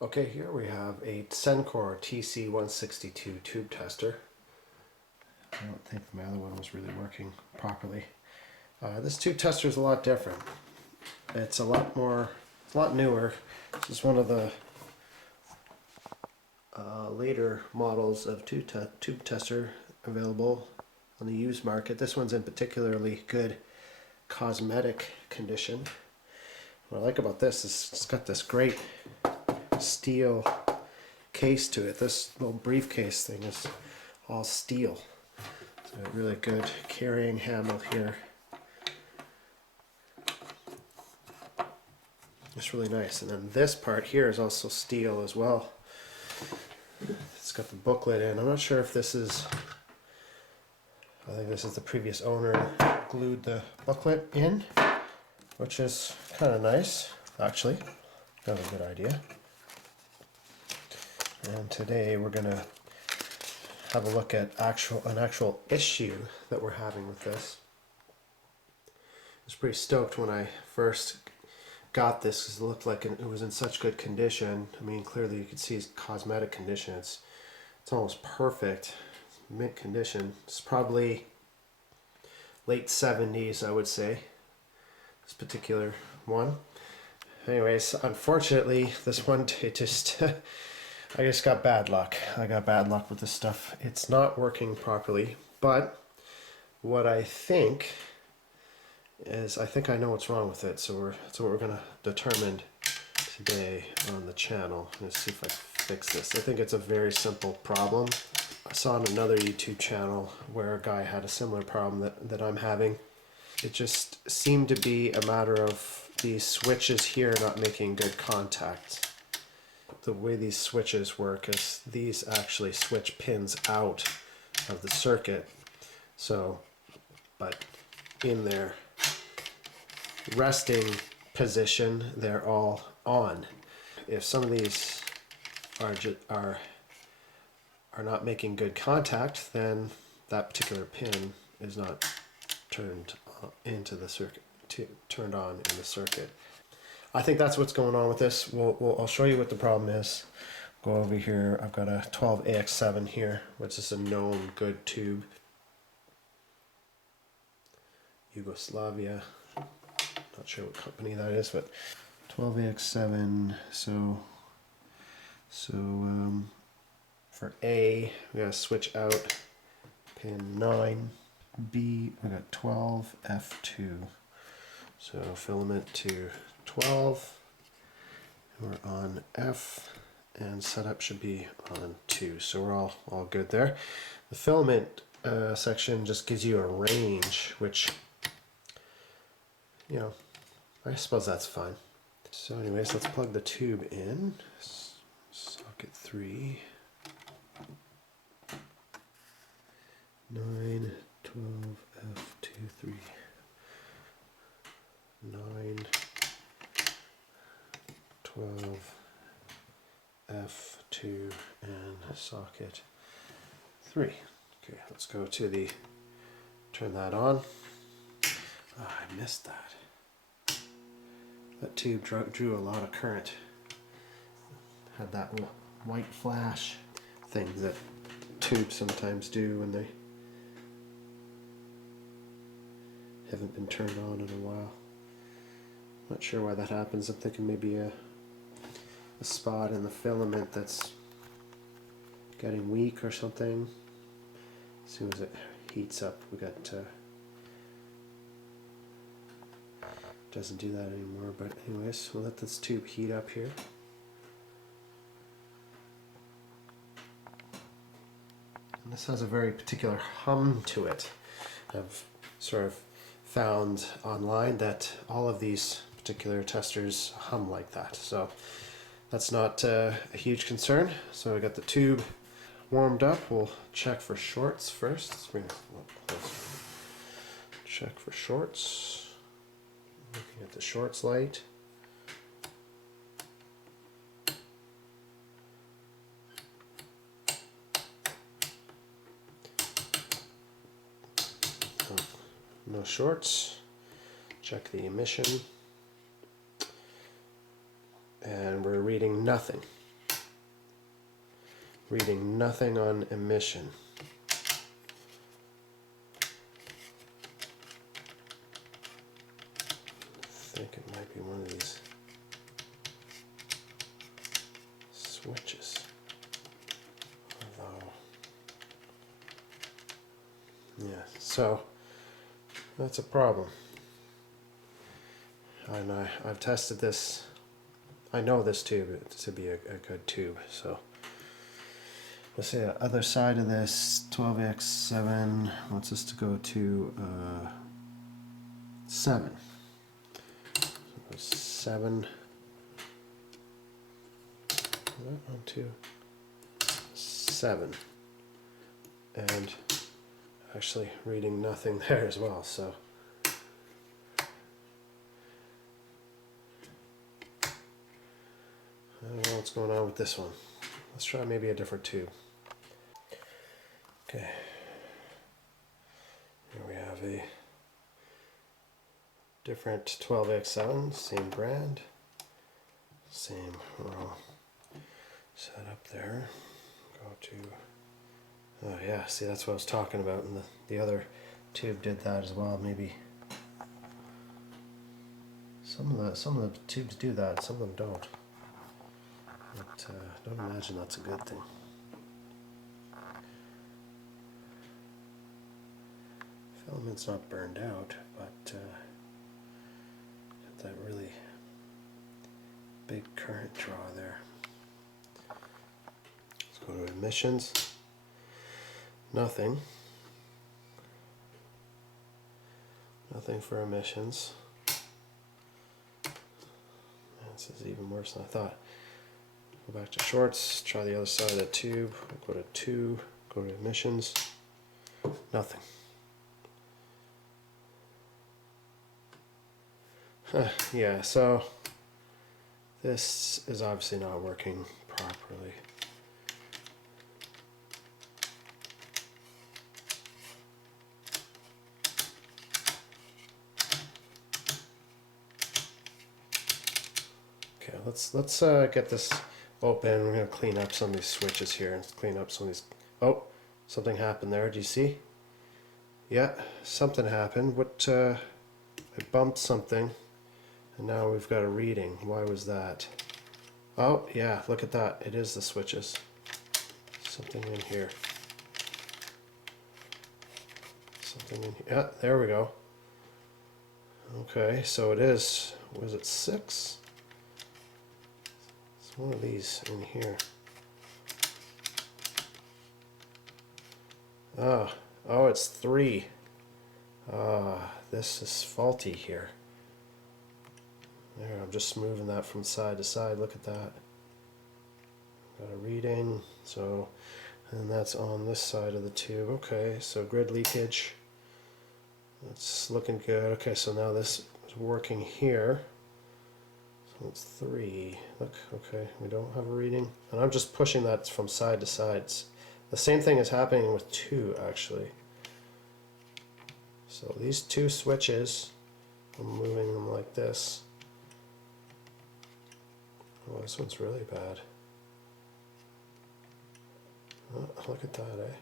Okay, here we have a Sencore TC162 tube tester. I don't think my other one was really working properly. This tube tester is a lot different. It's a lot newer. This is one of the later models of tube tester available on the used market. This one's in particularly good cosmetic condition. What I like about this is it's got this great steel case to it. This little briefcase thing is all steel. So a really good carrying handle here. It's really nice. And then this part here is also steel as well. It's got the booklet in. I'm not sure if this is, I think this is the previous owner glued the booklet in, which is kind of nice, actually. That was a good idea. And today we're going to have a look at an actual issue that we're having with this. I was pretty stoked when I first got this because it looked like it was in such good condition. I mean, clearly you could see it's cosmetic condition. It's almost perfect. It's mint condition. It's probably late 70s, I would say, this particular one. Anyways, unfortunately, this one, it just I just got bad luck. I got bad luck with this stuff. It's not working properly, but what I think is, I think I know what's wrong with it, so that's what we're going to determine today on the channel. Let's see if I fix this. I think it's a very simple problem. I saw on another YouTube channel where a guy had a similar problem that I'm having. It just seemed to be a matter of these switches here not making good contact. The way these switches work is these actually switch pins out of the circuit. So, but in their resting position, they're all on. If some of these are not making good contact, then that particular pin is not turned into the circuit, turned on in the circuit. I think that's what's going on with this. I'll show you what the problem is. Go over here. I've got a 12AX7 here, which is a known good tube. Yugoslavia. Not sure what company that is, but 12AX7. So for A, we gotta switch out pin 9. B, we got 12F2. So filament to 12. We're on F, and setup should be on 2. So we're all good there. The filament section just gives you a range, which, you know, I suppose that's fine. So anyways, let's plug the tube in. Socket 3. 9, 12, F2, 3. 9, 12, F2, and socket 3. Okay, let's go to turn that on. Oh, I missed that. That tube drew a lot of current. Had that white flash thing that tubes sometimes do when they haven't been turned on in a while. Not sure why that happens. I'm thinking maybe a spot in the filament that's getting weak or something. As soon as it heats up, we got doesn't do that anymore. But anyways, we'll let this tube heat up here. And this has a very particular hum to it. I've sort of found online that all of these particular testers hum like that, so that's not a huge concern. So we got the tube warmed up. We'll check for shorts first. Let's bring it a little closer. Check for shorts. Looking at the shorts light. No shorts. Check the emission. And we're reading nothing. reading nothing on emission. I think it might be one of these switches. Although, yeah, so that's a problem. And I've tested this. I know this tube to be a good tube, so let's see the other side of this 12x7 wants us to go to 7. So 7. On to 7, and actually reading nothing there as well. So I don't know what's going on with this one. Let's try maybe a different tube. Okay, here we have a different 12x7, same brand, same row set up there. Go to, oh yeah, see, that's what I was talking about, and the other tube did that as well. Maybe some of the tubes do that, some of them don't. But I don't imagine that's a good thing. Filament's not burned out, but got that really big current draw there. Let's go to emissions. Nothing. Nothing for emissions. This is even worse than I thought. Go back to shorts, try the other side of the tube, go to 2, go to emissions, nothing. Yeah, so this is obviously not working properly. Okay, let's get this open. We're going to clean up some of these switches here and clean up some of these. Oh, something happened there. Do you see? Yeah, something happened. What? I bumped something, and now we've got a reading. Why was that? Oh, yeah, look at that. It is the switches. Something in here. Something in here. Yeah, there we go. Okay, so it is. Was it 6? One of these in here. Oh, it's 3. This is faulty here. There, I'm just moving that from side to side. Look at that. Got a reading. So, and that's on this side of the tube. Okay, so grid leakage. That's looking good. Okay, so now this is working here. It's 3. Look, okay, we don't have a reading. And I'm just pushing that from side to sides. The same thing is happening with 2, actually. So these 2 switches, I'm moving them like this. Oh, this one's really bad. Oh, look at that, eh?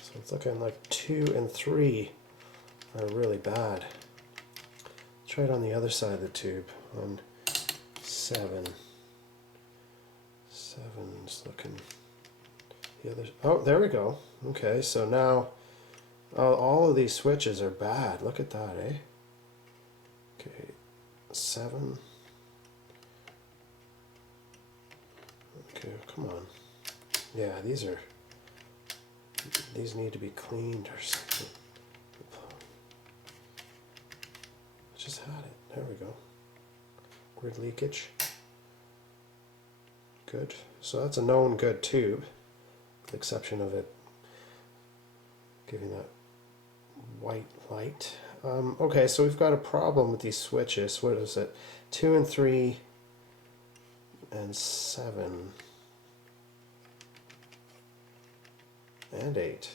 So it's looking like 2 and 3 are really bad. Try it on the other side of the tube, on 7. 7's looking the other. Oh, there we go. Okay, so now all of these switches are bad. Look at that, eh? Okay, 7. Okay, come on. Yeah, these need to be cleaned or something. Just had it. There we go. Grid leakage. Good. So that's a known good tube, with the exception of it giving that white light. Okay, so we've got a problem with these switches. What is it? 2 and 3 and 7 and 8.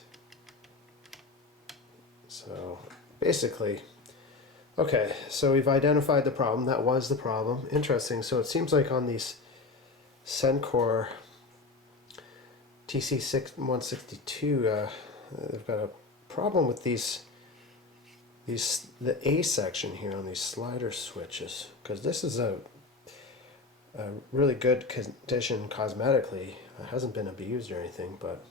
So basically, okay, so we've identified the problem. That was the problem. Interesting. So it seems like on these Sencore TC162, they've got a problem with the A section here on these slider switches, because this is a really good condition cosmetically. It hasn't been abused or anything, but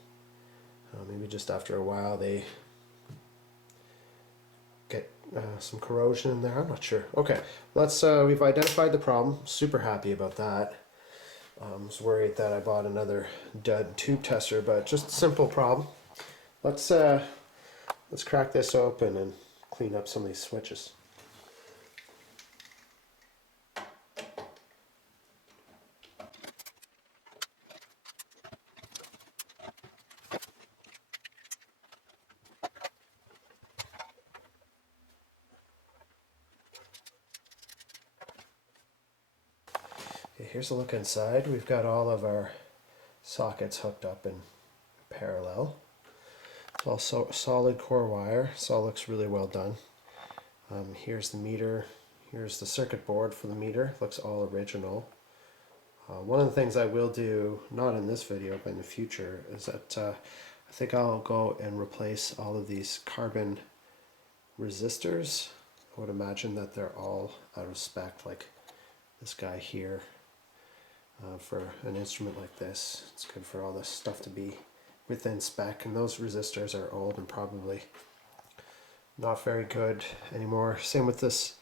maybe just after a while they get some corrosion in there. I'm not sure. Okay, we've identified the problem. Super happy about that. I was worried that I bought another dud tube tester, but just a simple problem. Let's crack this open and clean up some of these switches. Okay, here's a look inside. We've got all of our sockets hooked up in parallel. It's all solid core wire, so it looks really well done. Here's the meter. Here's the circuit board for the meter. Looks all original. One of the things I will do, not in this video, but in the future, is that I think I'll go and replace all of these carbon resistors. I would imagine that they're all out of spec, like this guy here. For an instrument like this, it's good for all this stuff to be within spec, and those resistors are old and probably not very good anymore. Same with this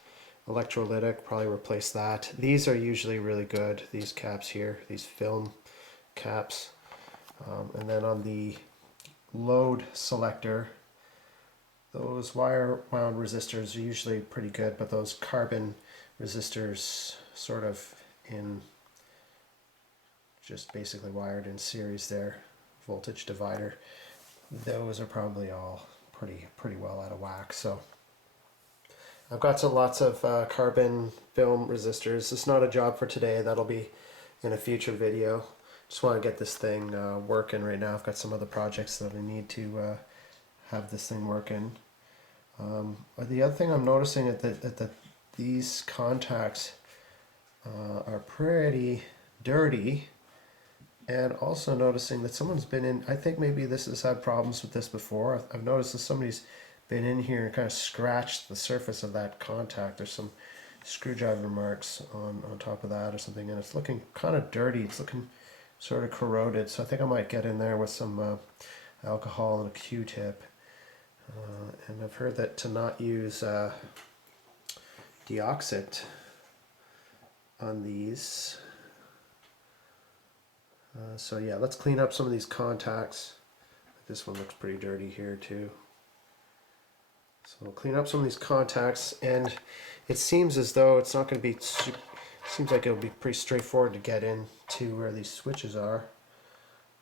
electrolytic, probably replace that. These are usually really good, these caps here, these film caps. And then on the load selector, those wire wound resistors are usually pretty good, but those carbon resistors sort of in just basically wired in series there, voltage divider, those are probably all pretty well out of whack. So I've got lots of carbon film resistors. It's not a job for today, that'll be in a future video. Just want to get this thing working right now. I've got some other projects that I need to have this thing working. The other thing I'm noticing is that these contacts are pretty dirty. And also noticing that someone's been in, I think maybe this has had problems with this before. I've noticed that somebody's been in here and kind of scratched the surface of that contact. There's some screwdriver marks on top of that or something, and it's looking kind of dirty. It's looking sort of corroded. So I think I might get in there with some alcohol and a Q-tip. And I've heard that to not use deoxit on these. So yeah, let's clean up some of these contacts. This one looks pretty dirty here too. So we'll clean up some of these contacts, and it seems as though it's not going to be, seems like it'll be pretty straightforward to get into where these switches are.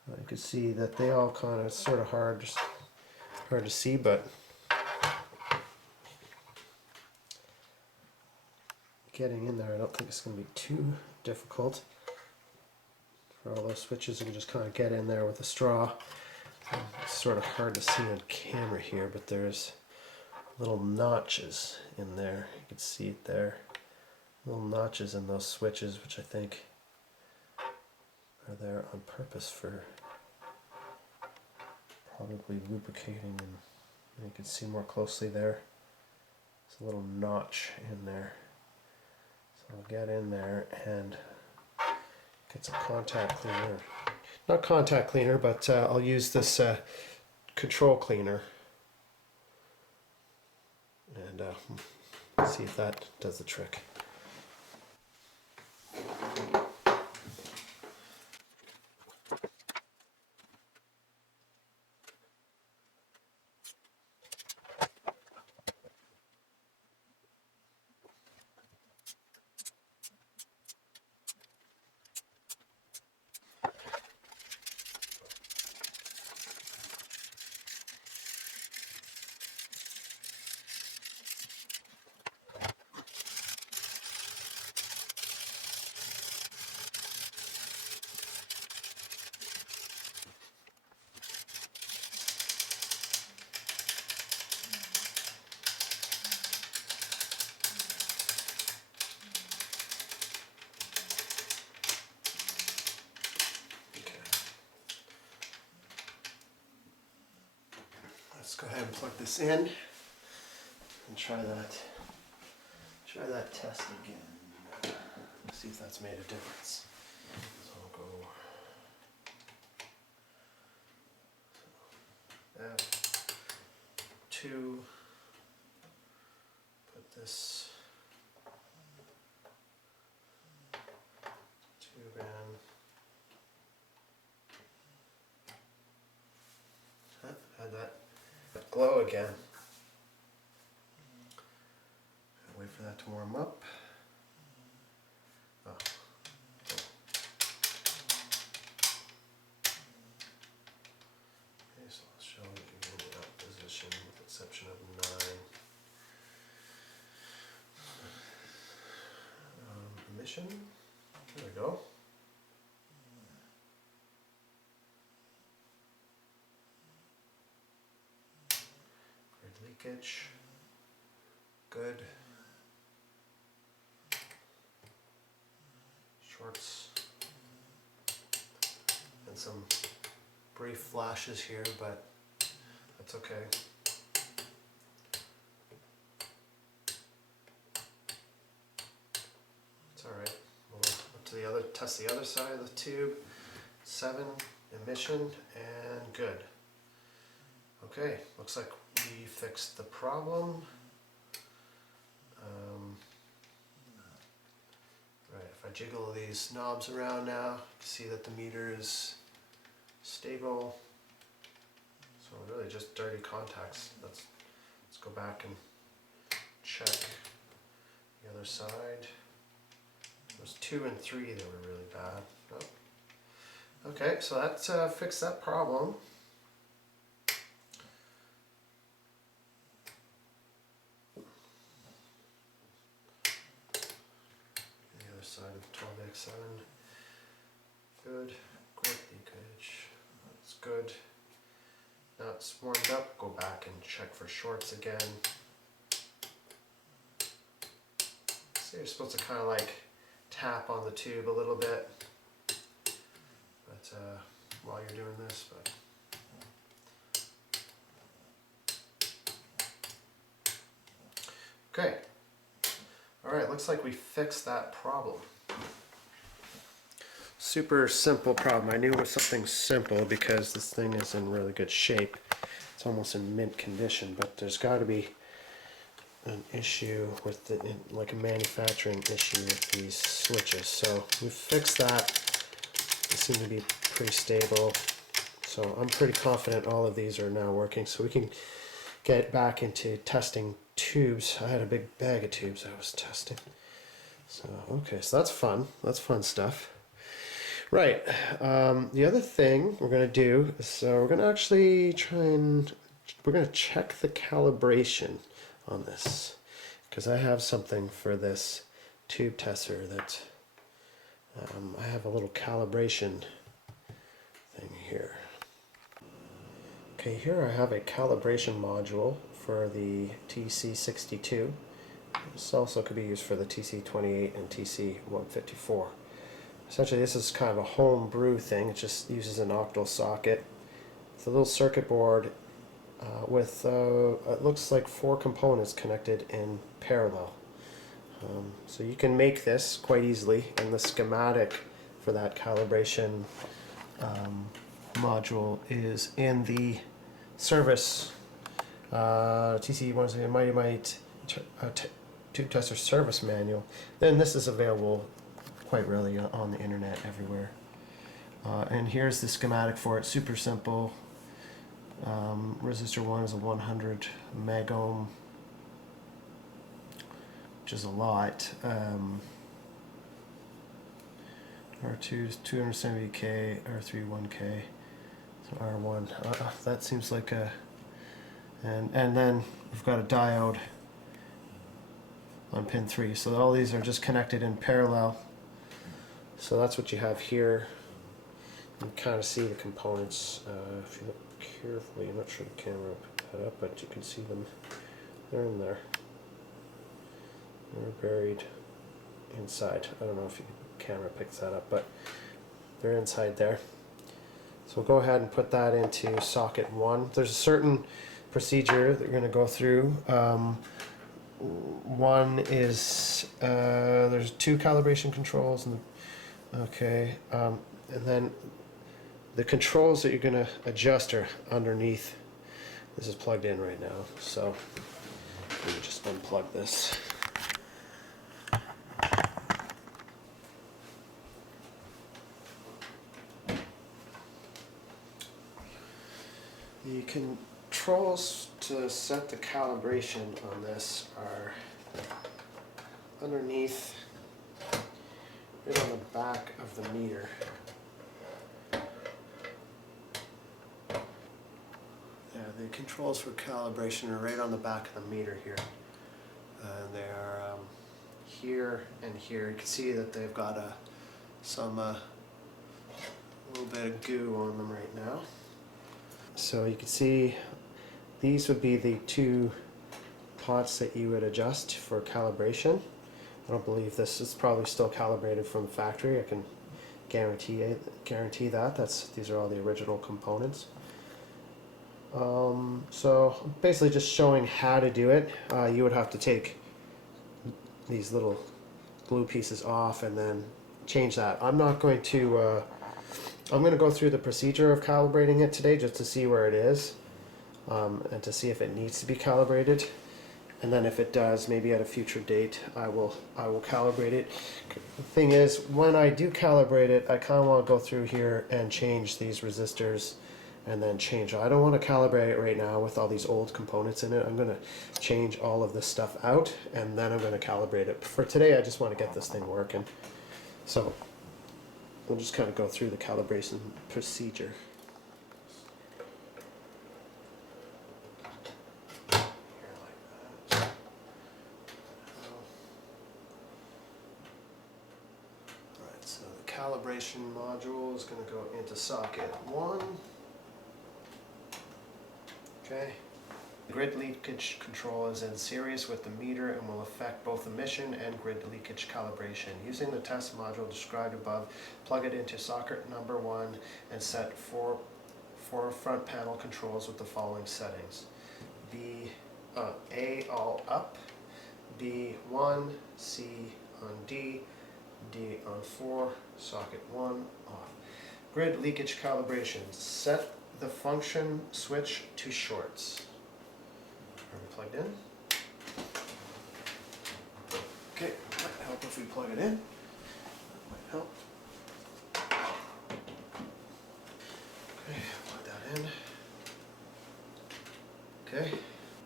You can see that they all kind of sort of hard to see, but getting in there I don't think it's going to be too difficult. For all those switches, you can just kind of get in there with a straw. It's sort of hard to see on camera here, but there's little notches in there. You can see it there. Little notches in those switches, which I think are there on purpose for probably lubricating, and you can see more closely there. There's a little notch in there. So I'll get in there and get some contact cleaner. Not contact cleaner, but I'll use this control cleaner and see if that does the trick. plug this in and try that test again. See if that's made a difference. So I'll go F2, put this tube in. Had that glow again. Wait for that to warm up. Oh. Okay, so I'll show you in that position with the exception of 9. Emission. There we go. Leakage, good. Shorts, and some brief flashes here, but that's okay. It's all right. We'll up to the other, test the other side of the tube. 7 emission and good. Okay, looks like we fixed the problem. Right, if I jiggle these knobs around now, you can see that the meter is stable. So really just dirty contacts. Let's go back and check the other side. There's 2 and 3 that were really bad. Oh. Okay, so that fixed that problem. Side of 12x7, good, great leakage, that's good. Now it's warmed up, go back and check for shorts again. So you're supposed to kind of like tap on the tube a little bit, but while you're doing this, okay. Alright, looks like we fixed that problem. Super simple problem. I knew it was something simple because this thing is in really good shape. It's almost in mint condition, but there's got to be an issue with the, like a manufacturing issue with these switches. So we fixed that. They seem to be pretty stable. So I'm pretty confident all of these are now working. So we can get back into testing tubes. I had a big bag of tubes I was testing. So okay, so that's fun. That's fun stuff. Right. The other thing we're going to do is we're going to actually we're going to check the calibration on this, because I have something for this tube tester that I have a little calibration thing here. Okay, here I have a calibration module for the TC62. This also could be used for the TC28 and TC154. Essentially this is kind of a home brew thing. It just uses an octal socket. It's a little circuit board with it looks like 4 components connected in parallel. So you can make this quite easily, and the schematic for that calibration module is in the service TC162 tube tester service manual. Then this is available quite readily on the internet everywhere. And here's the schematic for it. Super simple. Resistor 1 is a 100 megohm, which is a lot. R2 is 270k, R3 1k, so R1. That seems like a, and then we've got a diode on pin 3. So all these are just connected in parallel. So that's what you have here. You can kind of see the components if you look carefully. I'm not sure the camera will pick that up, but you can see them. They're in there. They're buried inside. I don't know if the camera picks that up, but they're inside there. So we'll go ahead and put that into socket 1. There's a certain procedure that we're going to go through. One is there's 2 calibration controls, and and then the controls that you're going to adjust are underneath. This is plugged in right now, so let me just unplug this. The controls to set the calibration on this are underneath, right on the back of the meter. Yeah, the controls for calibration are right on the back of the meter here. And they are here and here. You can see that they've got a little bit of goo on them right now. So you can see these would be the 2 pots that you would adjust for calibration. I don't believe this is probably still calibrated from the factory. I can guarantee that. These are all the original components. So basically just showing how to do it. You would have to take these little glue pieces off and then change that. I'm going to go through the procedure of calibrating it today just to see where it is, and to see if it needs to be calibrated, and then if it does, maybe at a future date I will calibrate it. The thing is, when I do calibrate it, I kind of want to go through here and change these resistors and then change. I don't want to calibrate it right now with all these old components in it. I'm going to change all of this stuff out and then I'm going to calibrate it. For today I just want to get this thing working. So we'll just kind of go through the calibration procedure. Alright, so the calibration module is going to go into socket 1. Okay. Grid leakage control is in series with the meter and will affect both emission and grid leakage calibration. Using the test module described above, plug it into socket number 1 and set 4 front panel controls with the following settings. A all up, B 1, C on D, D on 4, socket 1 off. Grid leakage calibration. Set the function switch to shorts. Are we plugged in? Okay, might help if we plug it in. That might help. Okay, plug that in. Okay,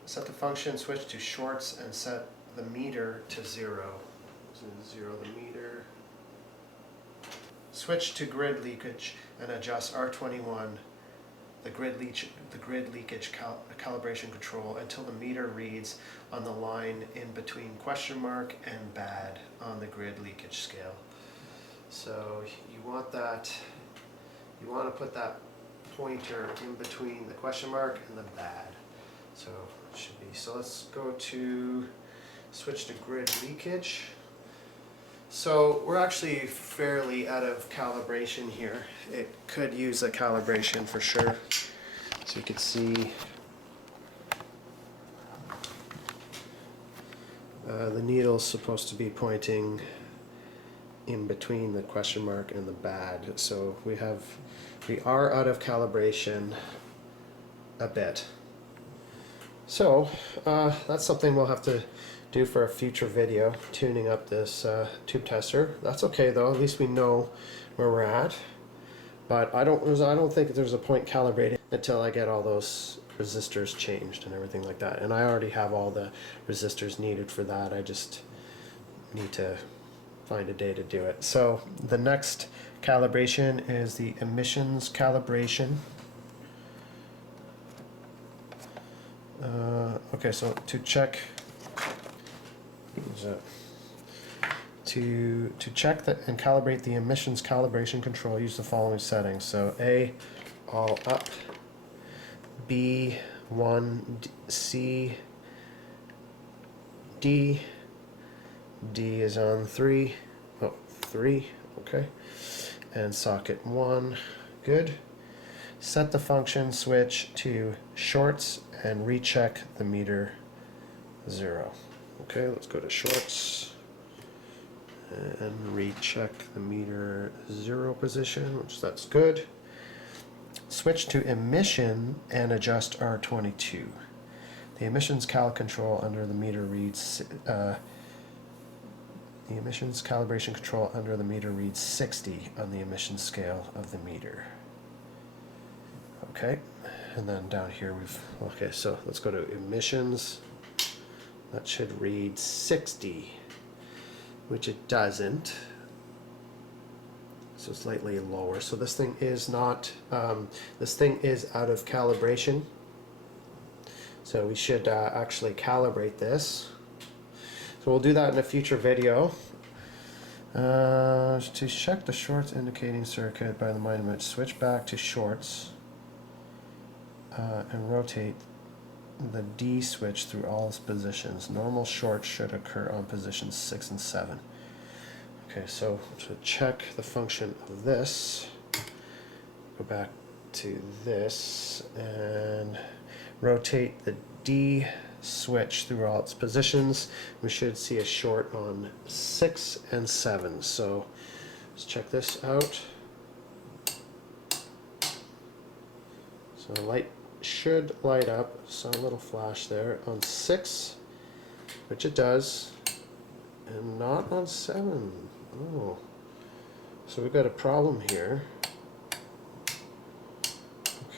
set the function switch to shorts and set the meter to 0. So 0 the meter. Switch to grid leakage and adjust R21. The grid leakage calibration control until the meter reads on the line in between question mark and bad on the grid leakage scale. So you want to put that pointer in between the question mark and the bad. So it should be. So let's go to switch to grid leakage. So we're actually fairly out of calibration here. It could use a calibration for sure. So you can see the needle's supposed to be pointing in between the question mark and the bad. So we are out of calibration a bit. So that's something we'll have to do for a future video, tuning up this tube tester. That's okay though, at least we know where we're at. But I don't think there's a point calibrating until I get all those resistors changed and everything like that. And I already have all the resistors needed for that. I just need to find a day to do it. So the next calibration is the emissions calibration. Okay, so to check to check and calibrate the emissions calibration control, use the following settings. So A, all up, B, 1, C, D, D is on 3, 3, okay, and socket 1, good. set the function switch to shorts and recheck the meter 0. Okay, let's go to shorts and recheck the meter 0 position, which that's good. Switch to emission and adjust R22. The emissions cal control under the meter reads the emissions calibration control under the meter reads 60 on the emissions scale of the meter. Okay, and then down here okay, so let's go to emissions. That should read 60, which it doesn't. So slightly lower. So this thing is not, this thing is out of calibration. So we should actually calibrate this. So we'll do that in a future video. To check the shorts indicating circuit by the alignment, switch back to shorts and rotate the D switch through all its positions. Normal shorts should occur on positions 6 and 7. Okay, so to check the function of this, go back to this and rotate the D switch through all its positions. We should see a short on 6 and 7. So let's check this out. So the light should light up. Saw a little flash there on 6, which it does, and not on 7. Oh, so we've got a problem here.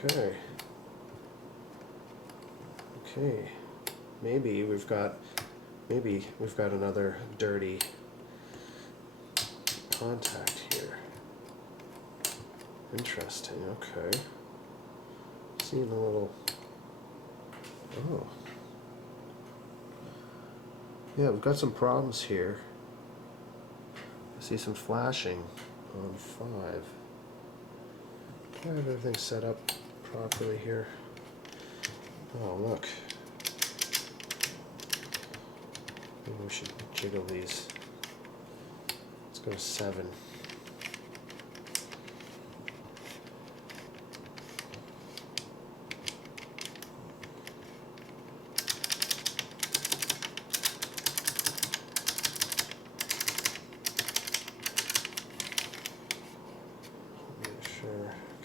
Okay. Okay. Maybe we've got another dirty contact here. Interesting. Okay. Seeing a little. Oh. Yeah, we've got some problems here. I see some flashing on 5. Do I have everything set up properly here? Oh, look. Maybe we should jiggle these. Let's go to 7.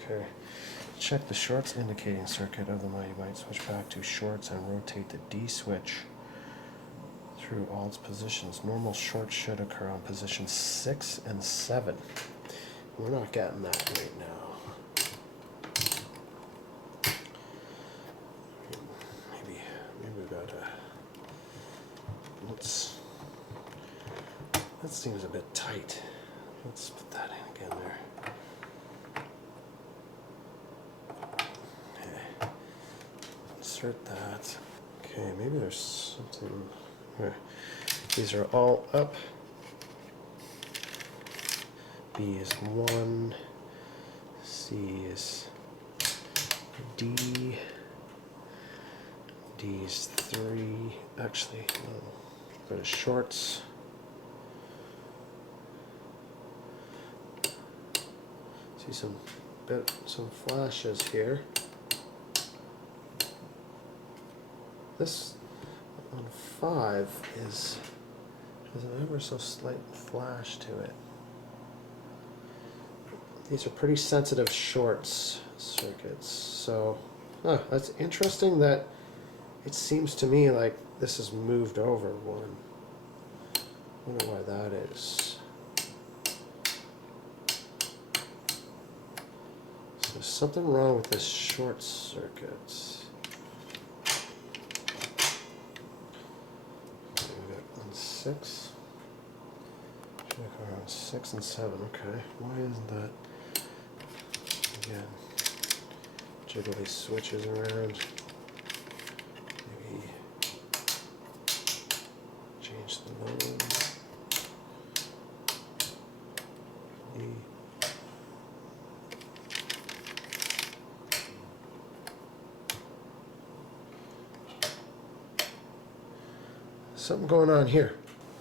Okay. Check the shorts indicating circuit of the mighty might. Switch back to shorts and rotate the D switch through all its positions. Normal shorts should occur on positions 6 and 7. We're not getting that right now. Maybe we gotta. That seems a bit tight. Let's put that in again there. Insert that. Okay, maybe there's something. Here. These are all up. B is 1. C is D. D is 3. Actually, no. Go to shorts. See some flashes here. This on 5 has an ever so slight flash to it. These are pretty sensitive shorts circuits. So, that's interesting that it seems to me like this has moved over one. I wonder why that is. So there's something wrong with this short circuit. 6. Check around 6 and 7. Okay, why isn't that? Again, jiggle these switches around. Maybe change the mode. Something going on here.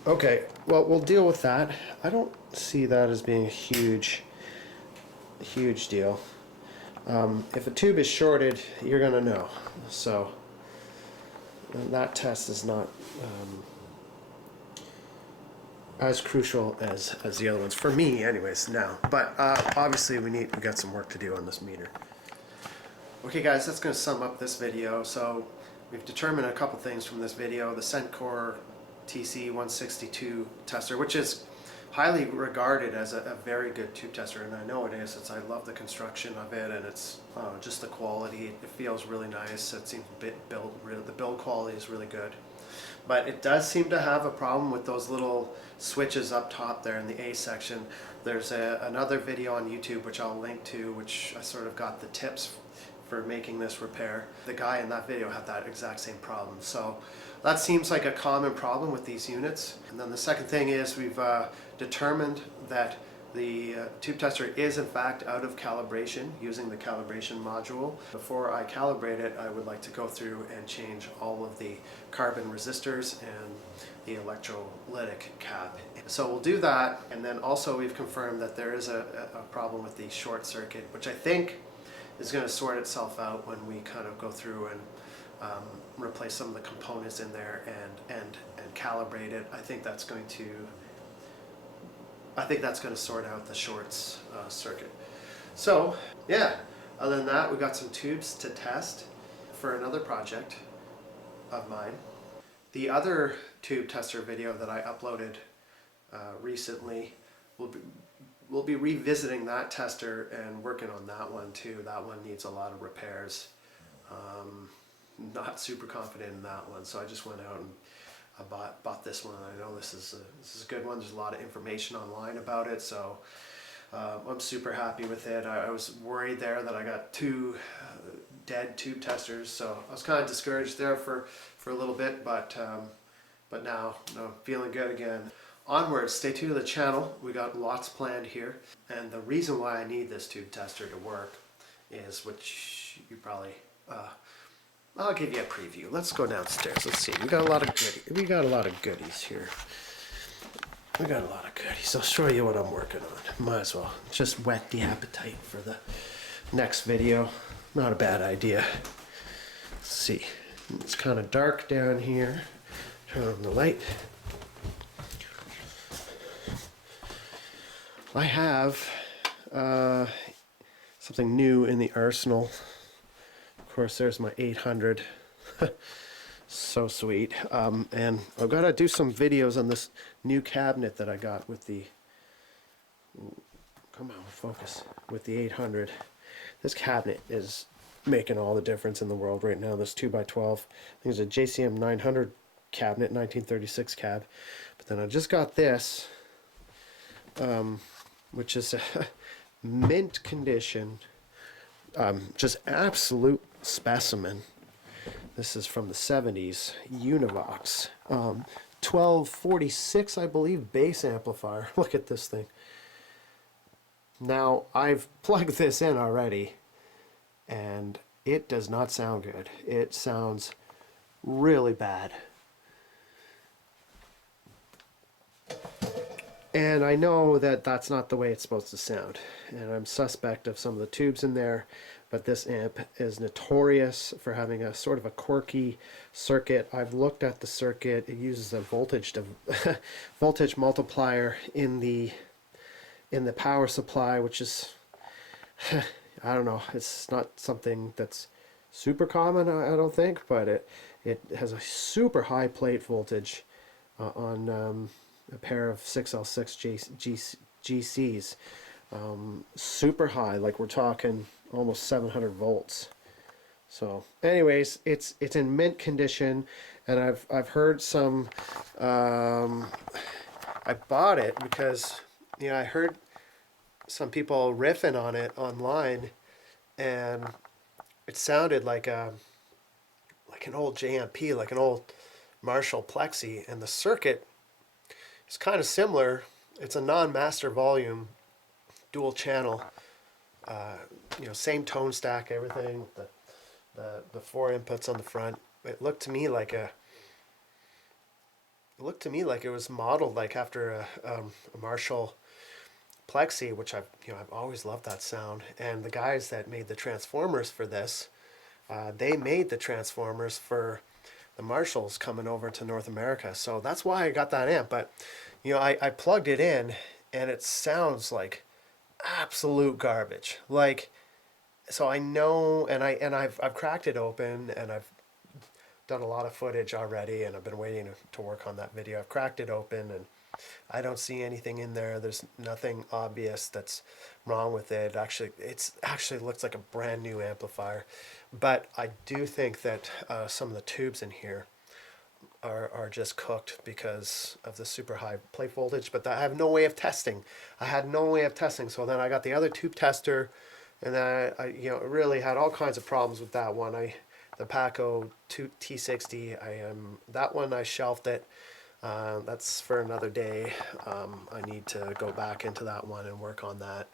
Okay, well, we'll deal with that. I don't see that as being a huge deal. If a tube is shorted, you're gonna know. So that test is not as crucial as the other ones for me, anyways. Now, but obviously we got some work to do on this meter. Okay, guys, that's going to sum up this video. So we've determined a couple things from this video. The Sencore TC162 tester, which is highly regarded as a very good tube tester, and I know it is. I love the construction of it, and it's just the quality. It feels really nice. It seems the build quality is really good. But it does seem to have a problem with those little switches up top there in the A section. There's another video on YouTube which I'll link to, which I sort of got the tips for making this repair. The guy in that video had that exact same problem. So that seems like a common problem with these units. And then the second thing is we've determined that the tube tester is in fact out of calibration using the calibration module. Before I calibrate it, I would like to go through and change all of the carbon resistors and the electrolytic cap. So we'll do that, and then also we've confirmed that there is a problem with the short circuit, which I think is going to sort itself out when we kind of go through and replace some of the components in there and calibrate it. I think that's going to sort out the shorts circuit. So yeah, other than that, we got some tubes to test for another project of mine. The other tube tester video that I uploaded recently, we'll be revisiting that tester and working on that one too. That one needs a lot of repairs. Not super confident in that one, so I just went out and I bought this one. I know this is a good one. There's a lot of information online about it, so I'm super happy with it. I was worried there that I got two dead tube testers, so I was kind of discouraged there for a little bit, but now feeling good again. Onwards, stay tuned to the channel. We got lots planned here, and the reason why I need this tube tester to work is, which you probably I'll give you a preview. Let's go downstairs. Let's see. We got a lot of goodies here. We got a lot of goodies. I'll show you what I'm working on. Might as well just whet the appetite for the next video. Not a bad idea. Let's see. It's kind of dark down here. Turn on the light. I have something new in the arsenal. Of course, there's my 800. So sweet. And I've got to do some videos on this new cabinet that I got with the, come on, focus, with the 800. This cabinet is making all the difference in the world right now. This 2x12, I think it's a JCM 900 cabinet, 1936 cab. But then I just got this, which is a mint condition, just absolute specimen. This is from the 70s, Univox, 1246, I believe, bass amplifier. Look at this thing. Now, I've plugged this in already, and it does not sound good. It sounds really bad. And I know that that's not the way it's supposed to sound, and I'm suspect of some of the tubes in there, but this amp is notorious for having a sort of a quirky circuit. I've looked at the circuit. It uses a voltage multiplier in the power supply, which is I don't know, it's not something that's super common, I don't think, but it has a super high plate voltage on a pair of 6L6 GCs, super high, like we're talking almost 700 volts. So anyways, it's in mint condition, and I've heard some, I bought it because, you know, I heard some people riffing on it online, and it sounded like an old JMP, like an old Marshall Plexi, and the circuit is kind of similar. It's a non-master volume, dual channel, you know, same tone stack, everything. The four inputs on the front. It looked to me like it was modeled like after a Marshall plexi, which I've always loved that sound. And the guys that made the transformers for this, they made the transformers for the Marshalls coming over to North America. So that's why I got that amp. But I plugged it in, and it sounds like absolute garbage. Like, so I know, and I've cracked it open, and I've done a lot of footage already, and I've been waiting to work on that video. I've cracked it open, and I don't see anything in there. There's nothing obvious that's wrong with it. It actually looks like a brand new amplifier. But I do think that some of the tubes in here are just cooked because of the super high plate voltage. But I have no way of testing. I had no way of testing. So then I got the other tube tester, and then I really had all kinds of problems with that one. The Paco T60, that one I shelved it. That's for another day. I need to go back into that one and work on that.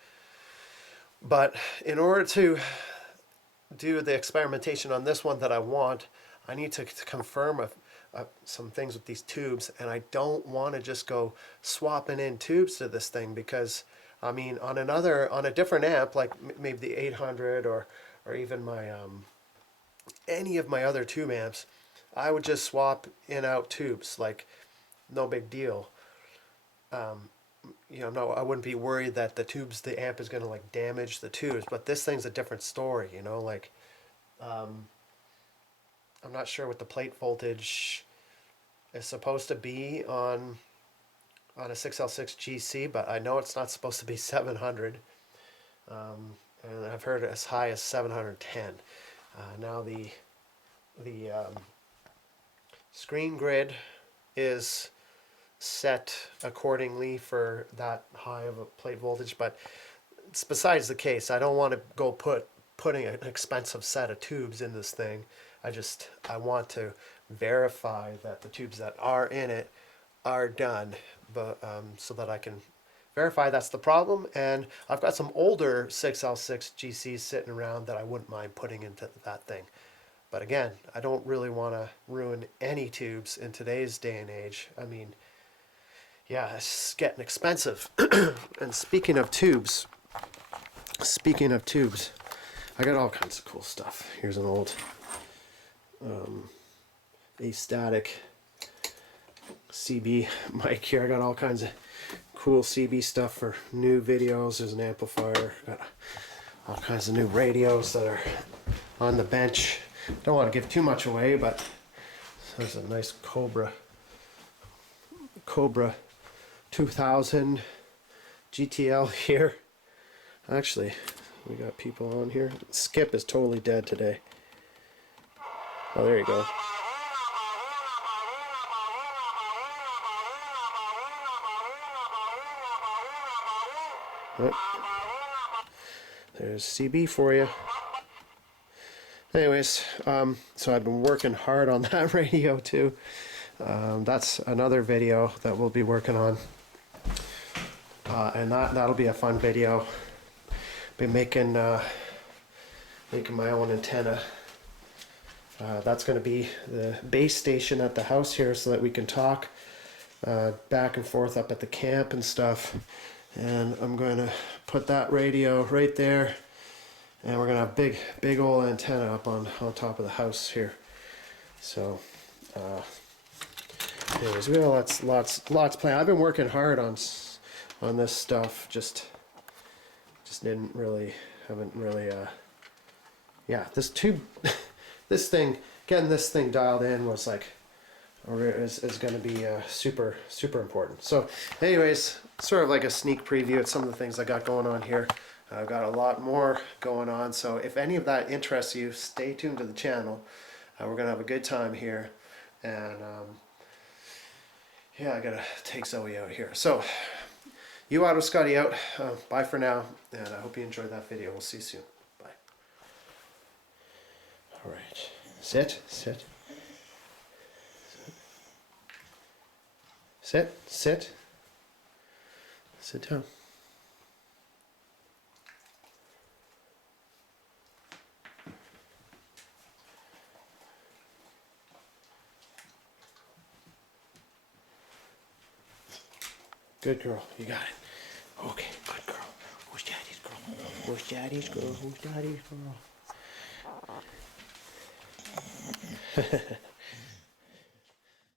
But in order to do the experimentation on this one that I want, I need to confirm some things with these tubes, and I don't want to just go swapping in tubes to this thing, because I mean on a different amp, like maybe the 800 or even my any of my other tube amps, I would just swap in out tubes, like no big deal. No, I wouldn't be worried that the amp is going to like damage the tubes. But this thing's a different story, like I'm not sure what the plate voltage is supposed to be on a 6L6 GC, but I know it's not supposed to be 700, and I've heard as high as 710. Now the screen grid is set accordingly for that high of a plate voltage, but it's besides the case. I don't want to go putting an expensive set of tubes in this thing. I want to verify that the tubes that are in it are done, but so that I can verify that's the problem. And I've got some older 6L6 GCs sitting around that I wouldn't mind putting into that thing. But again, I don't really want to ruin any tubes in today's day and age. I mean, yeah, it's getting expensive. And speaking of tubes, I got all kinds of cool stuff. Here's an old astatic CB mic here. I got all kinds of cool CB stuff for new videos. There's an amplifier. Got all kinds of new radios that are on the bench. Don't want to give too much away, but there's a nice Cobra 2000 GTL here. Actually, we got people on here. Skip is totally dead today. Oh, there you go. Oh, there's CB for you. Anyways, so I've been working hard on that radio too. That's another video that we'll be working on, and that'll be a fun video. Be making my own antenna. That's going to be the base station at the house here, so that we can talk back and forth up at the camp and stuff. And I'm going to put that radio right there, and we're going to have big old antenna up on top of the house here. So anyways, we have lots planned. I've been working hard on this stuff. Just haven't really yeah, this tube this thing, getting this thing dialed in was like, is going to be super important. So anyways, sort of like a sneak preview at some of the things I got going on here. I've got a lot more going on, so if any of that interests you, stay tuned to the channel. We're gonna have a good time here, and yeah, I gotta take Zoe out here. So UOttawaScotty out. Bye for now, and I hope you enjoyed that video. We'll see you soon. Bye. All right, sit. Sit down. Good girl, you got it. Okay, good girl. Who's daddy's girl? Who's daddy's girl? Who's daddy's girl?